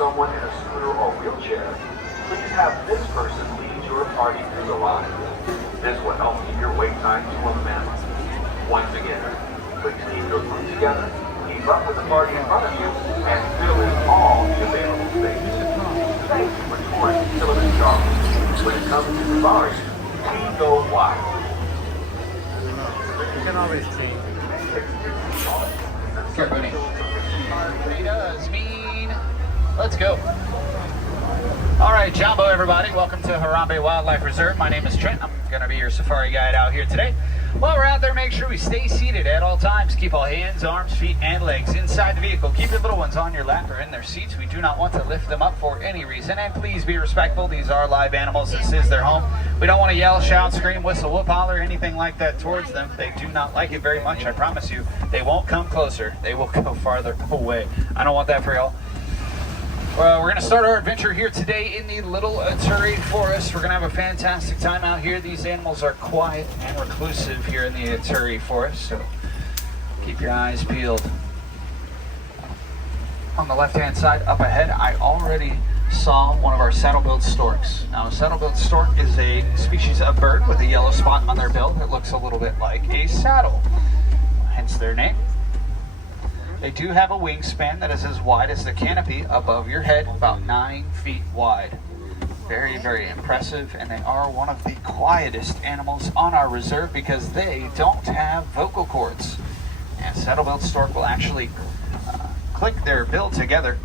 someone in a scooter or wheelchair, please have this person lead your party through the line. This will help keep your wait time to a minimum. Once again, please keep your group together, keep up with the party in front of you, and fill in all the available spaces. Thank you for touring Kilimanjaro. When it comes to safaris, we go wide. You can always see. Start running. He does mean. Let's go. All right, Jumbo, everybody. Welcome to Harambe Wildlife Reserve. My name is Trent. I'm going to be your safari guide out here today. While we're out there, make sure we stay seated at all times. Keep all hands, arms, feet, and legs inside the vehicle. Keep your little ones on your lap or in their seats. We do not want to lift them up for any reason. And please be respectful. These are live animals. This is their home. We don't want to yell, shout, scream, whistle, whoop, holler, anything like that towards them. They do not like it very much, I promise you. They won't come closer. They will go farther away. I don't want that for y'all. Well, we're going to start our adventure here today in the Little Ituri Forest. We're going to have a fantastic time out here. These animals are quiet and reclusive here in the Ituri Forest, so keep your eyes peeled. On the left-hand side, up ahead, I already saw one of our saddle-billed storks. Now, a saddle-billed stork is a species of bird with a yellow spot on their bill that looks a little bit like a saddle, hence their name. They do have a wingspan that is as wide as the canopy above your head, about 9 feet wide. Very, very impressive, and they are one of the quietest animals on our reserve because they don't have vocal cords. And saddle-billed stork will actually click their bill together,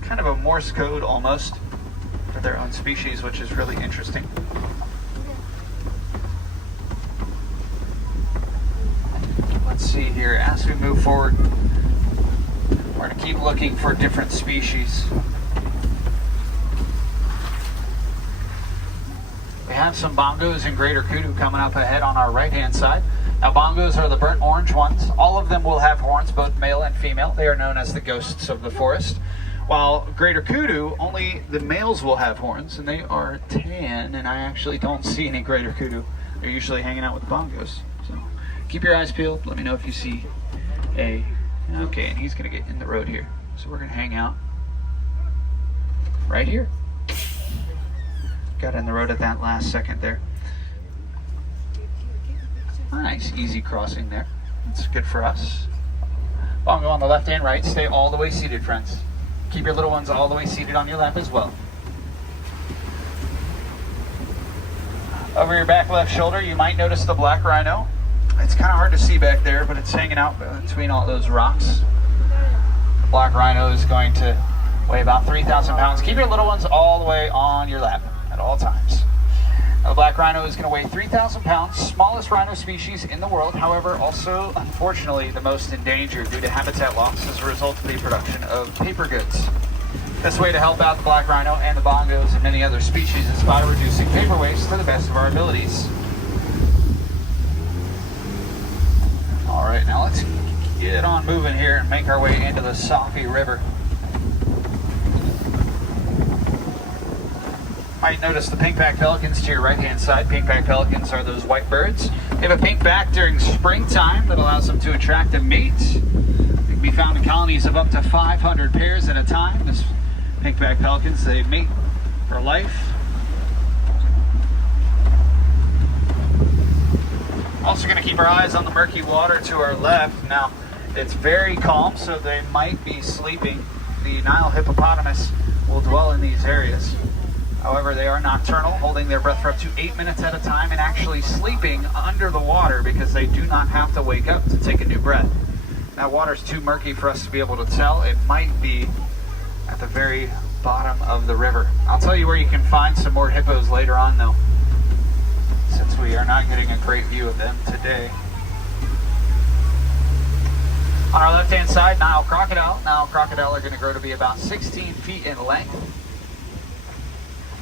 kind of a Morse code almost, for their own species, which is really interesting. Let's see here, as we move forward, we're going to keep looking for different species. We have some bongos and greater kudu coming up ahead on our right-hand side. Now, bongos are the burnt orange ones. All of them will have horns, both male and female. They are known as the ghosts of the forest. While greater kudu, only the males will have horns, and they are tan, and I actually don't see any greater kudu. They're usually hanging out with bongos. So keep your eyes peeled. Let me know if you see a... Okay, and he's going to get in the road here. So we're going to hang out right here. Got in the road at that last second there. Nice, easy crossing there. That's good for us. Bongo on the left and right. Stay all the way seated, friends. Keep your little ones all the way seated on your lap as well. Over your back left shoulder, you might notice the black rhino. It's kind of hard to see back there, but it's hanging out between all those rocks. The black rhino is going to weigh about 3,000 pounds. Keep your little ones all the way on your lap at all times. Now, the black rhino is going to weigh 3,000 pounds, smallest rhino species in the world, however, also, unfortunately, the most endangered due to habitat loss as a result of the production of paper goods. Best way to help out the black rhino and the bongos and many other species is by reducing paper waste to the best of our abilities. All right, now let's get on moving here and make our way into the Safi River. Might notice the pink-backed pelicans to your right-hand side. Pink-backed pelicans are those white birds. They have a pink back during springtime that allows them to attract a mate. They can be found in colonies of up to 500 pairs at a time. This pink-backed pelicans, they mate for life. Also going to keep our eyes on the murky water to our left. Now, it's very calm, so they might be sleeping. The Nile hippopotamus will dwell in these areas. However, they are nocturnal, holding their breath for up to 8 minutes at a time and actually sleeping under the water because they do not have to wake up to take a new breath. That water's too murky for us to be able to tell. It might be at the very bottom of the river. I'll tell you where you can find some more hippos later on, though, since we are not getting a great view of them today. On our left-hand side, Nile crocodile. Nile crocodile are going to grow to be about 16 feet in length.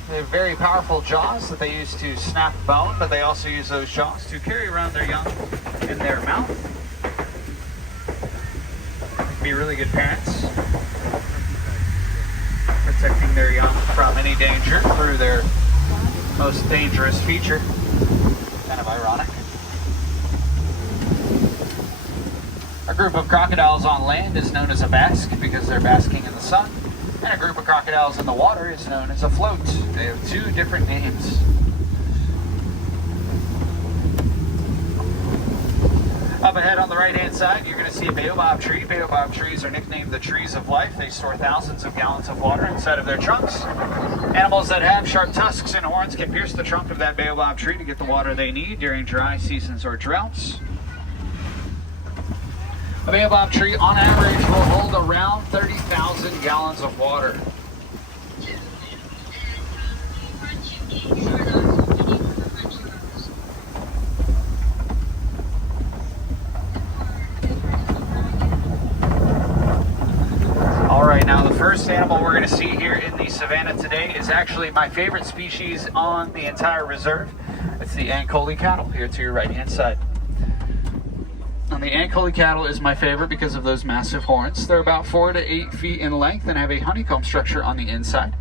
They have very powerful jaws that they use to snap bone, but they also use those jaws to carry around their young in their mouth. They can be really good parents, protecting their young from any danger through their most dangerous feature. Kind of ironic. A group of crocodiles on land is known as a bask because they're basking in the sun. And a group of crocodiles in the water is known as a float. They have two different names. Up ahead on the right-hand side, you're going to see a baobab tree. Baobab trees are nicknamed the trees of life. They store thousands of gallons of water inside of their trunks. Animals that have sharp tusks and horns can pierce the trunk of that baobab tree to get the water they need during dry seasons or droughts. A baobab tree, on average, will hold around 30,000 gallons of water. Alright, now the first animal we're going to see here in the savannah today is actually my favorite species on the entire reserve. It's the Ankole cattle, here to your right-hand side. And the Ankole cattle is my favorite because of those massive horns. They're about 4 to 8 feet in length and have a honeycomb structure on the inside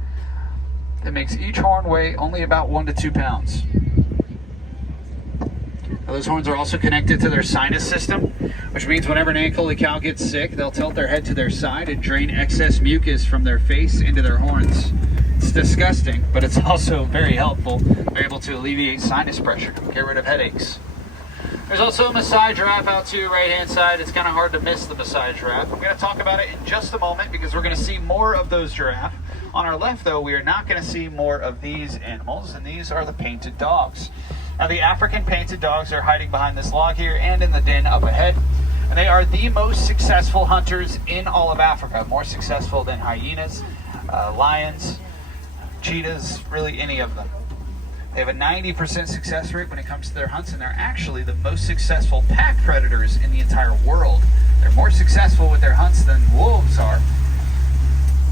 that makes each horn weigh only about 1 to 2 pounds. Now, those horns are also connected to their sinus system, which means whenever an Ankole cow gets sick, they'll tilt their head to their side and drain excess mucus from their face into their horns. It's disgusting, but it's also very helpful. They're able to alleviate sinus pressure, get rid of headaches. There's also a Maasai giraffe out to your right-hand side. It's kind of hard to miss the Maasai giraffe. I'm going to talk about it in just a moment because we're going to see more of those giraffe. On our left, though, we are not going to see more of these animals, and these are the painted dogs. Now, the African painted dogs are hiding behind this log here and in the den up ahead. And they are the most successful hunters in all of Africa, more successful than hyenas, lions, cheetahs, really any of them. They have a 90% success rate when it comes to their hunts, and they're actually the most successful pack predators in the entire world. They're more successful with their hunts than wolves are.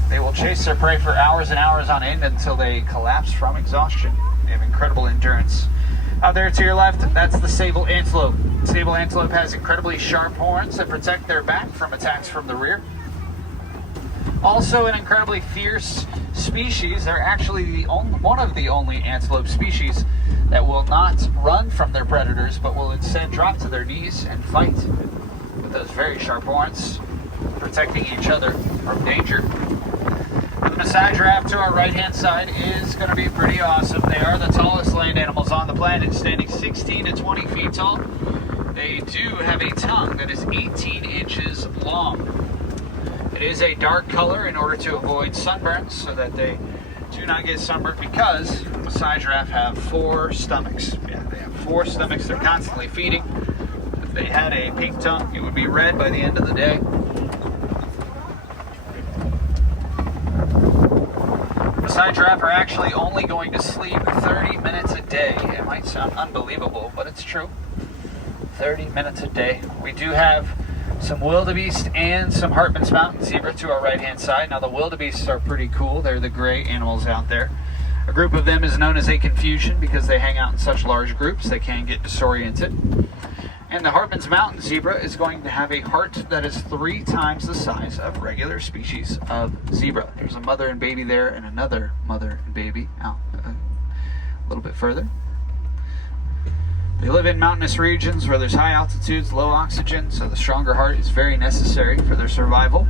They will chase their prey for hours and hours on end until they collapse from exhaustion. They have incredible endurance. Out there to your left, that's the sable antelope. Sable antelope has incredibly sharp horns that protect their back from attacks from the rear. Also an incredibly fierce species. They're actually one of the only antelope species that will not run from their predators, but will instead drop to their knees and fight with those very sharp horns, protecting each other from danger. The Maasai giraffe to our right-hand side is going to be pretty awesome. They are the tallest land animals on the planet, standing 16 to 20 feet tall. They do have a tongue that is 18 inches long. It is a dark color in order to avoid sunburns so that they do not get sunburned, because Maasai giraffe have 4 stomachs. Yeah, they have 4 stomachs. They're constantly feeding. If they had a pink tongue, it would be red by the end of the day. Maasai giraffe are actually only going to sleep 30 minutes a day. It might sound unbelievable, but it's true. 30 minutes a day. We do have some wildebeest and some Hartman's mountain zebra to our right-hand side. Now, the wildebeests are pretty cool. They're the gray animals out there. A group of them is known as a confusion because they hang out in such large groups they can get disoriented. And the Hartman's mountain zebra is going to have a heart that is 3 times the size of regular species of zebra. There's a mother and baby there, and another mother and baby out a little bit further. They live in mountainous regions where there's high altitudes, low oxygen, so the stronger heart is very necessary for their survival.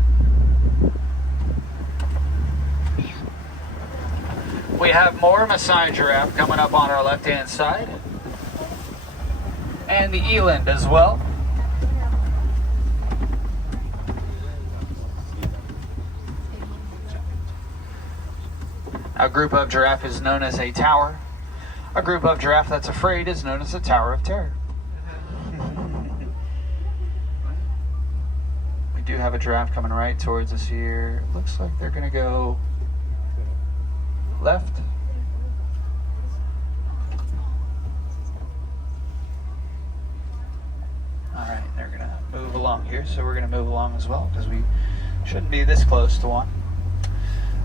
We have more Maasai giraffe coming up on our left-hand side, and the eland as well. A group of giraffe is known as a tower. A group of giraffe that's afraid is known as a tower of terror. We do have a giraffe coming right towards us here. It looks like they're going to go left. Alright, they're going to move along here, so we're going to move along as well because we shouldn't be this close to one.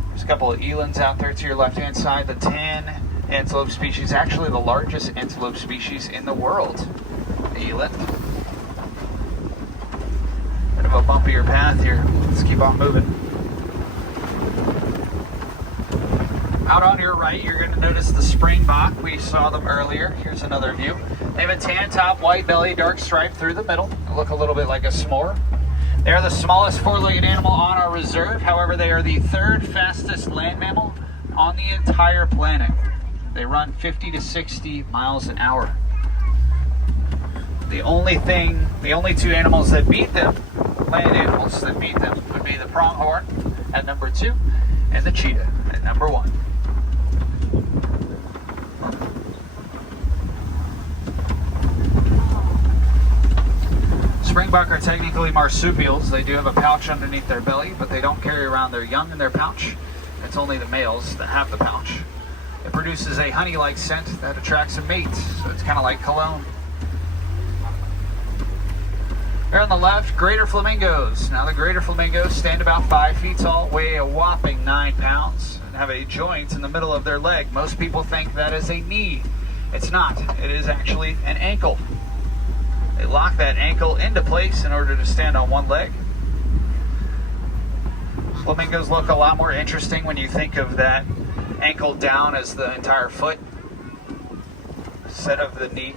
There's a couple of elands out there to your left-hand side. The tan antelope species, actually the largest antelope species in the world. The eland. Bit of a bumpier path here. Let's keep on moving. Out on your right, you're going to notice the springbok. We saw them earlier. Here's another view. They have a tan top, white belly, dark stripe through the middle. They look a little bit like a s'more. They are the smallest four-legged animal on our reserve. However, they are the third fastest land mammal on the entire planet. They run 50 to 60 miles an hour. The only two animals that beat them, land animals that beat them, would be the pronghorn at number 2 and the cheetah at number 1. Springbuck are technically marsupials. They do have a pouch underneath their belly, but they don't carry around their young in their pouch. It's only the males that have the pouch. It produces a honey-like scent that attracts a mate, so it's kind of like cologne. Here on the left, greater flamingos. Now the greater flamingos stand about 5 feet tall, weigh a whopping 9 pounds, and have a joint in the middle of their leg. Most people think that is a knee. It's not. It is actually an ankle. They lock that ankle into place in order to stand on one leg. Flamingos look a lot more interesting when you think of that ankle down as the entire foot instead of the knee.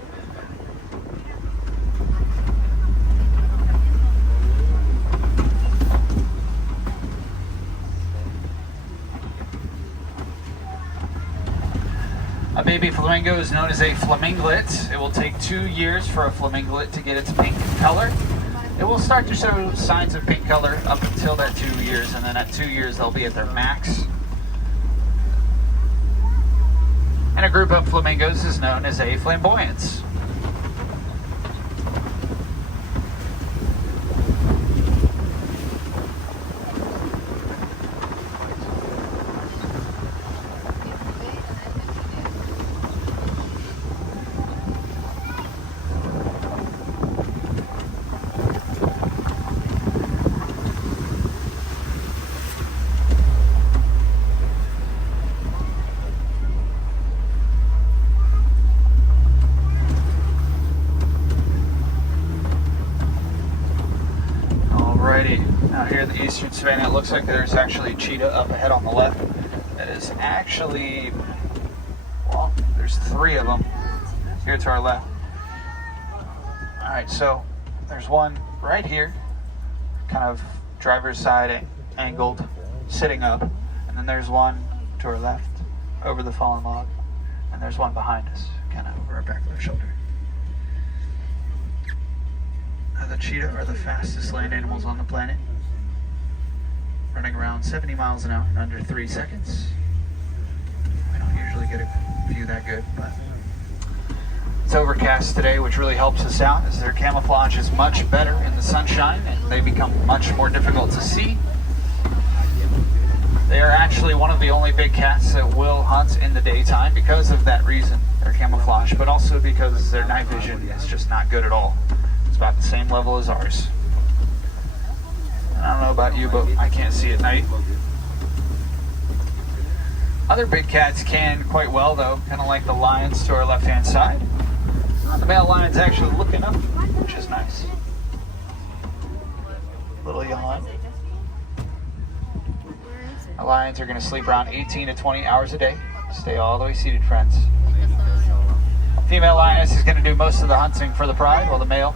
A baby flamingo is known as a flaminglet. It will take 2 years for a flaminglet to get its pink color. It will start to show signs of pink color up until that 2 years, and then at 2 years they'll be at their max. And a group of flamingos is known as a flamboyance. Now here in the eastern Savannah, it looks like there's actually a cheetah up ahead on the left. That is actually, well, there's 3 of them here to our left. Alright, so there's one right here, kind of driver's side angled, sitting up. And then there's one to our left, over the fallen log. And there's one behind us, kind of over our back of our shoulder. The cheetah are the fastest land animals on the planet, running around 70 miles an hour in under 3 seconds. We don't usually get a view that good, but it's overcast today, which really helps us out as their camouflage is much better in the sunshine and they become much more difficult to see. They are actually one of the only big cats that will hunt in the daytime because of that reason, their camouflage, but also because their night vision is just not good at all. It's about the same level as ours. I don't know about you, but I can't see at night. Other big cats can quite well, though, kind of like the lions to our left-hand side. The male lion's actually looking up, which is nice. Little yawn. The lions are going to sleep around 18 to 20 hours a day. Stay all the way seated, friends. Female lioness is going to do most of the hunting for the pride, while the male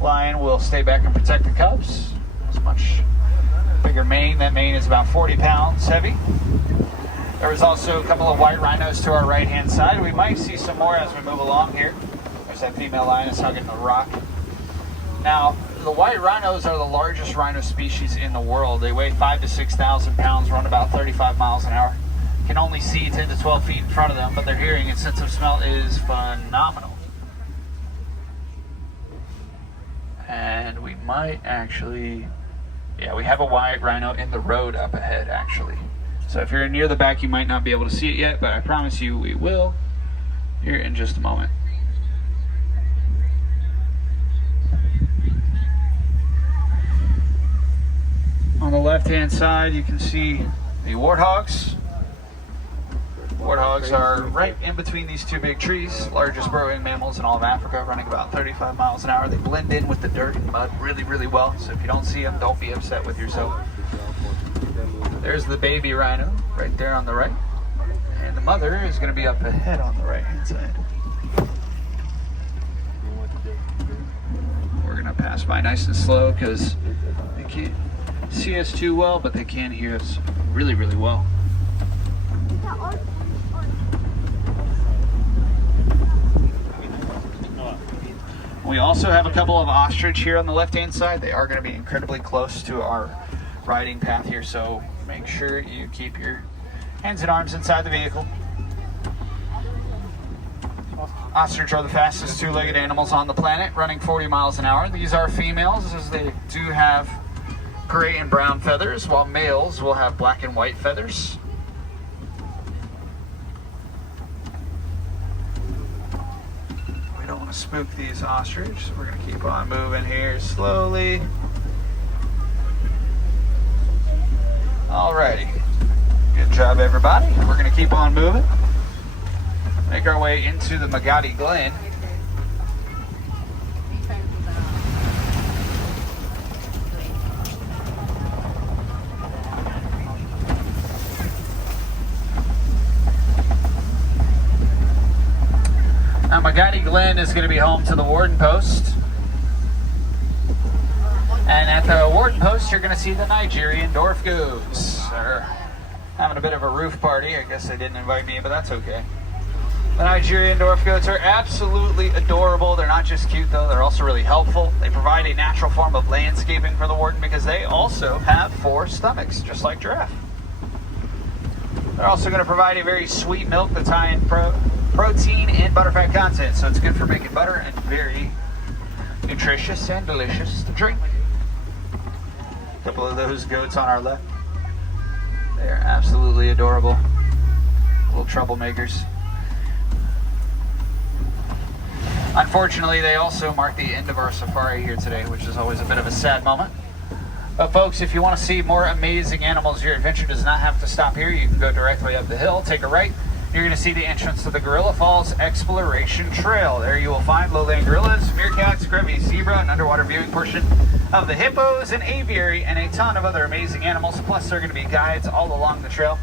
lion will stay back and protect the cubs. It's a much bigger mane. That mane is about 40 pounds heavy. There was also a couple of white rhinos to our right-hand side. We might see some more as we move along here. There's that female lioness hugging the rock. Now, the white rhinos are the largest rhino species in the world. They weigh 5,000 to 6,000 pounds, run about 35 miles an hour. Can only see 10 to 12 feet in front of them, but their hearing and sense of smell is phenomenal. And we might actually, yeah, we have a white rhino in the road up ahead, actually. So if you're near the back, you might not be able to see it yet, but I promise you we will here in just a moment. On the left-hand side, you can see the warthogs. Warthogs are right in between these 2 big trees, largest burrowing mammals in all of Africa, running about 35 miles an hour. They blend in with the dirt and mud really, really well, so if you don't see them, don't be upset with yourself. There's the baby rhino right there on the right, and the mother is going to be up ahead on the right-hand side. We're going to pass by nice and slow because they can't see us too well, but they can hear us really, really well. We also have a couple of ostrich here on the left-hand side. They are going to be incredibly close to our riding path here, so make sure you keep your hands and arms inside the vehicle. Ostrich are the fastest two-legged animals on the planet, running 40 miles an hour. These are females, as they do have gray and brown feathers, while males will have black and white feathers. We don't want to spook these ostrich, so we're going to keep on moving here slowly. Alrighty. Good job, everybody. We're going to keep on moving. Make our way into the Magadi Glen. Now, Magadi Glen is going to be home to the Warden post. And at the Warden post, you're going to see the Nigerian dwarf goats. They're having a bit of a roof party. I guess they didn't invite me, but that's okay. The Nigerian dwarf goats are absolutely adorable. They're not just cute, though. They're also really helpful. They provide a natural form of landscaping for the Warden because they also have 4 stomachs, just like giraffe. They're also going to provide a very sweet milk that's high in protein and butterfat content, so it's good for making butter and very nutritious and delicious to drink. A couple of those goats on our left. They are absolutely adorable. Little troublemakers. Unfortunately, they also mark the end of our safari here today, which is always a bit of a sad moment. But folks, if you want to see more amazing animals, your adventure does not have to stop here. You can go directly up the hill, take a right. You're going to see the entrance to the Gorilla Falls Exploration Trail. There you will find lowland gorillas, meerkats, Grevy's zebra, an underwater viewing portion of the hippos, an aviary, and a ton of other amazing animals. Plus, there are going to be guides all along the trail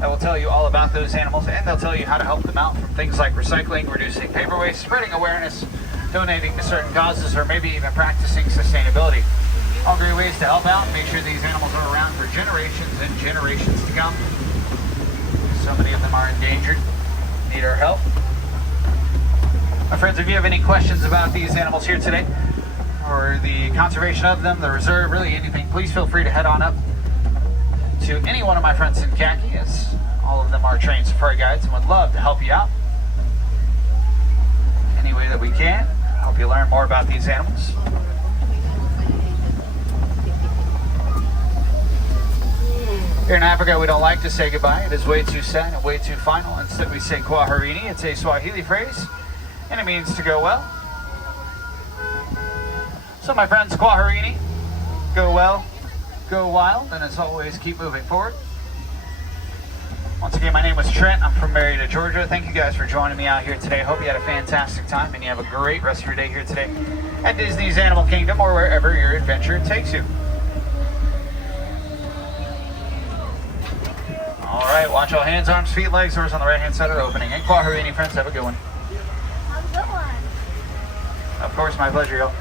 that will tell you all about those animals, and they'll tell you how to help them out from things like recycling, reducing paper waste, spreading awareness, donating to certain causes, or maybe even practicing sustainability. All great ways to help out and make sure these animals are around for generations and generations to come. So many of them are endangered, need our help. My friends, if you have any questions about these animals here today, or the conservation of them, the reserve, really anything, please feel free to head on up to any one of my friends in khaki, as all of them are trained safari guides and would love to help you out any way that we can, help you learn more about these animals. Here in Africa, we don't like to say goodbye. It is way too sad and way too final. Instead, we say kwaherini. It's a Swahili phrase, and it means to go well. So, my friends, kwaherini, go well, go wild, and as always, keep moving forward. Once again, my name was Trent. I'm from Marietta, Georgia. Thank you guys for joining me out here today. Hope you had a fantastic time, and you have a great rest of your day here today at Disney's Animal Kingdom, or wherever your adventure takes you. All right, watch all hands, arms, feet, legs. Doors on the right-hand side are opening. And kwaherini, friends, have a good one. Have a good one. Of course, my pleasure, y'all.